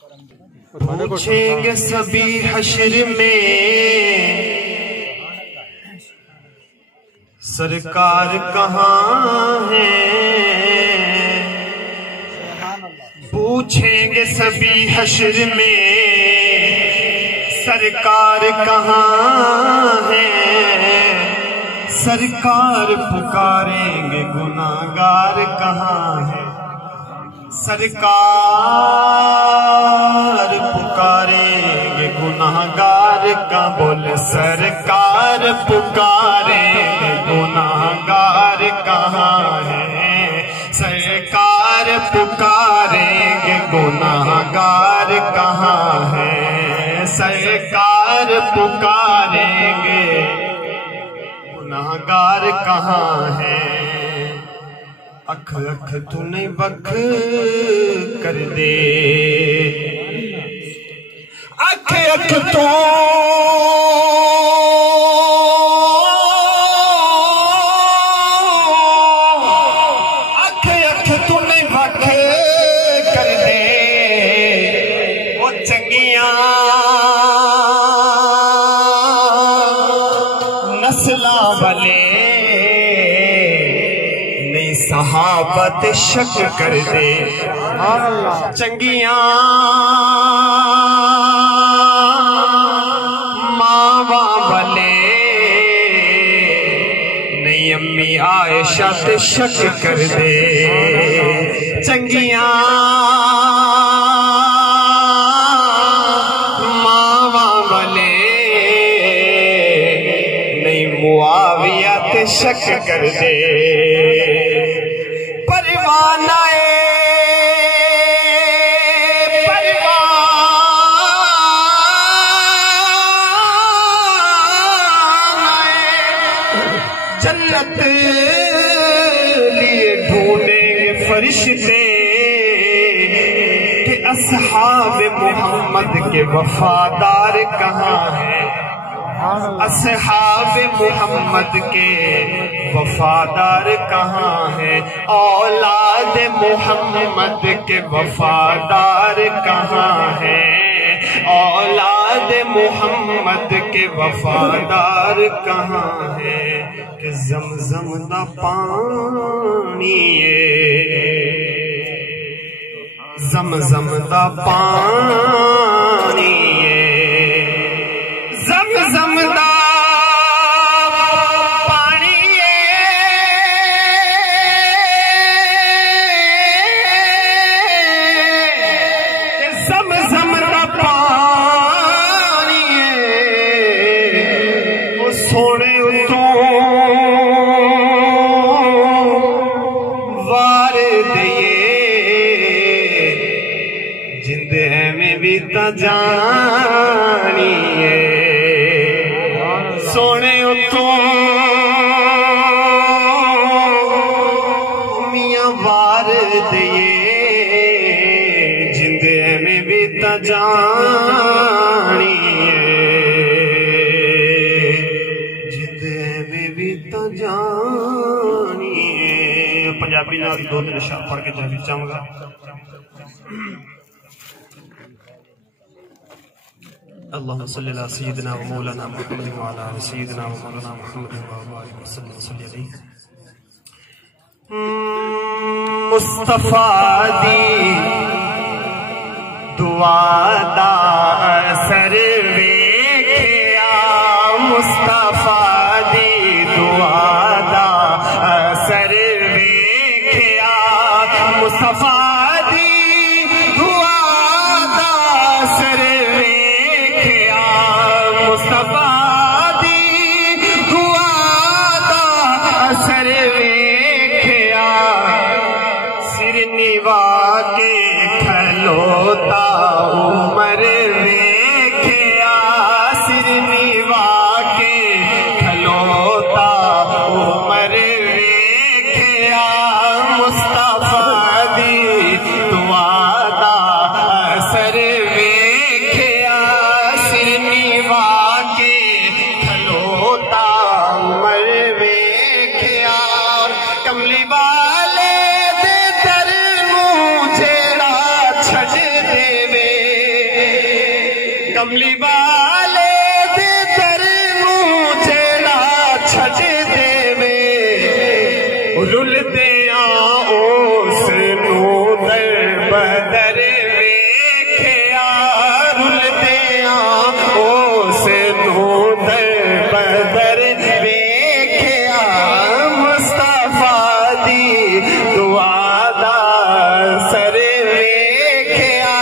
पूछेंगे सभी हश्र में सरकार कहाँ है। पूछेंगे सभी हश्र में सरकार कहाँ है। सरकार पुकारेंगे गुनाहगार कहाँ है। सरकार पुकारेंगे गुनाहगार का बोल। सरकार पुकारेंगे गुनाहगार कहाँ है। सरकार पुकारेंगे गुनाहगार कहाँ है। सरकार पुकारेंगे गुनाहगार कहाँ है। अख अख तूने बख कर दे। अख अख तो अख अख तूने बख कर दे। वो चंगियां नस्ला वाले सहाबत शक कर दे। चंगियां मावा वाले नहीं अम्मी आयशा ते शक कर दे। चंगियां मावा वाले नहीं मुआविया ते शक कर दे। जन्नत लिए ढूंढेंगे फरिश्ते कि असहाब मोहम्मद के वफादार कहाँ हैं। असहाब मोहम्मद के वफादार कहाँ हैं। औलाद मोहम्मद के वफादार कहाँ हैं। औलाद मोहम्मद के वफादार कहाँ हैं। कि ज़मज़म दा पानी ज़मज़म दा पानी ज़मज़म दा पानी ज़मज़म दा पानी वो सोने तो वार दिए जिंद में भी जानी है। सोने उतों मियां वार दिए जिंद में भी जानी है। जिंद में भी जानी है। पंजाबी ना दो तीन शब्द पढ़ के जाना चाहूंगा। अल्लाहुम्मा सल्ली अला सय्यिदिना व मौलाना मुहम्मद व अला आलि सय्यिदिना व मौलाना मुहम्मद व बारिक वसल्लम अलैहि। मुस्तफा दी दुआ दा असर वेखिया। मुस्तफा दी दुआ दा असर वेखिया। मुस्तफा के खलोता उमर वेखिया। सिर नीवा के खलोता उमर वेखिया। मुस्तफा दी दुआ दा असर वेखिया। सिर नीवा के खलोता उमर वेखिया। कमली वाले दे दर मुझे छज देवे। कमली वाले दे दर नूं जेड़ा छड़ देवे रुलदे उस नूं दर बदर वेखिया रुलदे उस नूं दर बदर वेखिया मुस्तफा दी दुआ दा असर वेखिया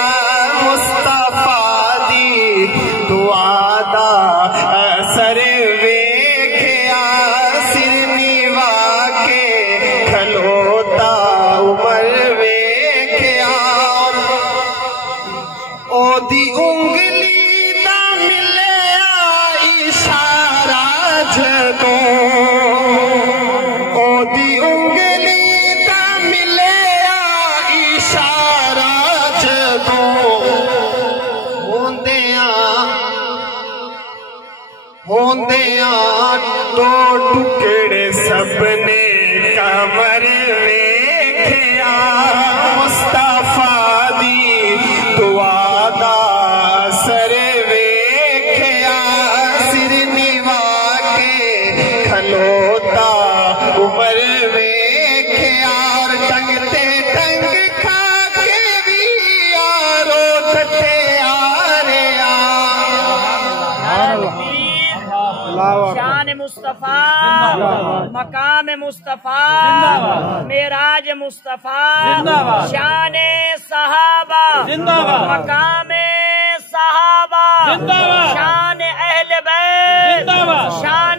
मुस्तफा दी दुआ दा असर वेखिया सिर नीवा के खलोता उमर वेखिया ओदी उंगली दा मिलिया इशारा जदों ओदी उंगली दा मिलिया इशारा जदों होंदियां दो टुकड़े सबने कमर वेखिया मुस्तफा दी दुआ दा असर वेखिया सिर निवा के खलोता उमर वेखिया टंग ते टंग खा के भी यारो ठठे आ रहा शान मुस्तफा मकाम मुस्तफा मेराज मुस्तफा शान सहाबा मकाम सहाबा शान अहले बैत शान